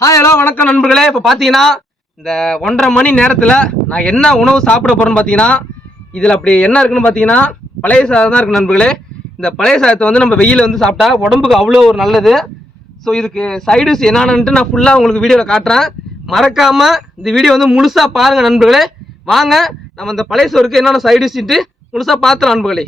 Hi hello வணக்கம் நண்பர்களே. இப்போ பார்த்தீங்கன்னா இந்த 1:30 மணி நேரத்தில் நான் என்ன உணவு சாப்பிட போகிறேன்னு பார்த்தீங்கன்னா, இதில் அப்படி என்ன இருக்குன்னு பார்த்தீங்கன்னா பழைய சாதம் தான் இருக்குது நண்பர்களே. இந்த பழைய சாதத்தை வந்து நம்ம வெயில் வந்து சாப்பிட்டா உடம்புக்கு அவ்வளோ ஒரு நல்லது. ஸோ இதுக்கு சைடிஷ் என்னென்னு நான் ஃபுல்லாக உங்களுக்கு வீடியோவில் காட்டுறேன். மறக்காமல் இந்த வீடியோ வந்து முழுசாக பாருங்கள் நண்பர்களே. வாங்க நம்ம இந்த பழைய சோறுக்கு என்னென்ன சைடிஷ்ட்டு முழுசாக பார்த்துலாம் நண்பர்களே.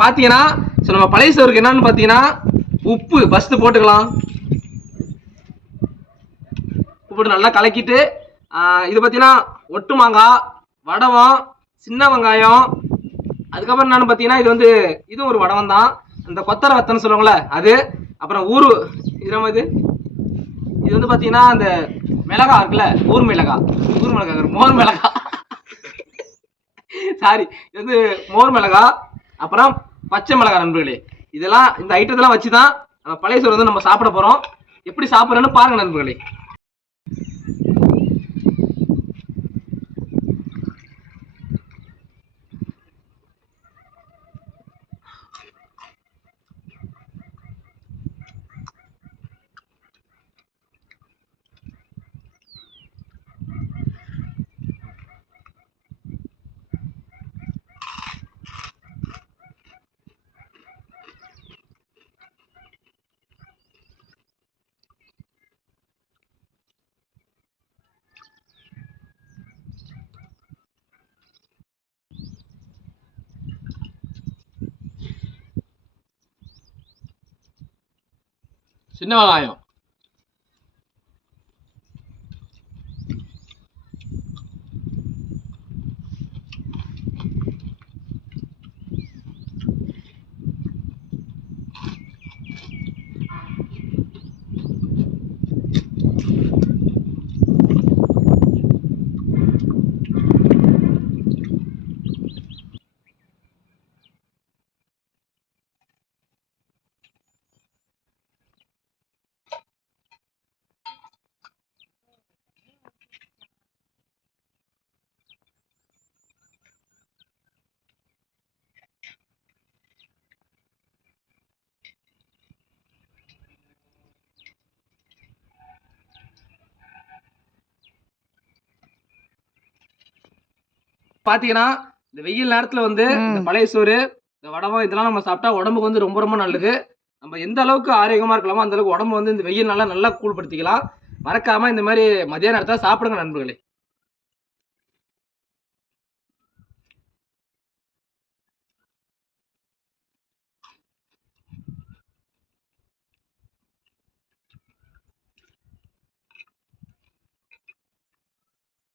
பார்த்தீங்கன்னா நம்ம பழைய சோறுக்கு என்னன்னு பார்த்தீங்கன்னா உப்பு ஃபஸ்ட்டு போட்டுக்கலாம். உப்பு போட்டு நல்லா கலக்கிட்டு இது பார்த்தீங்கன்னா ஒட்டு மாங்காய், வடவம், சின்ன வெங்காயம், அதுக்கப்புறம் என்னன்னு பார்த்தீங்கன்னா இது வந்து இதுவும் ஒரு வடவம் தான், இந்த கொத்தரை வத்தன்னு சொல்லுவாங்களே அது, அப்புறம் இது வந்து பார்த்தீங்கன்னா அந்த மிளகா இருக்குல்ல, மோர் மிளகா சாரி, இது வந்து மோர் மிளகா, அப்புறம் பச்சை மிளகா நண்பர்களே. இதெல்லாம் இந்த ஐட்டத்தெல்லாம் வச்சு தான் நம்ம பழைய சோறு வந்து நம்ம சாப்பிட போகிறோம். எப்படி சாப்பிட்றோன்னு பாருங்க நண்பர்களே. சின்ன வெங்காயம், பார்த்தீங்கன்னா இந்த வெயில் நேரத்தில் வந்து இந்த பழைய சோறு, இந்த வடவம் இதெல்லாம் நம்ம சாப்பிட்டா உடம்புக்கு வந்து ரொம்ப ரொம்ப நல்லது. நம்ம எந்த அளவுக்கு ஆரோக்கியமாக இருக்கலாமோ அந்த அளவுக்கு உடம்பு வந்து இந்த வெயில் நல்லா கூழ்படுத்திக்கலாம். மறக்காம இந்த மாதிரி மதிய நேரத்தில் சாப்பிடுங்க நண்பர்களே.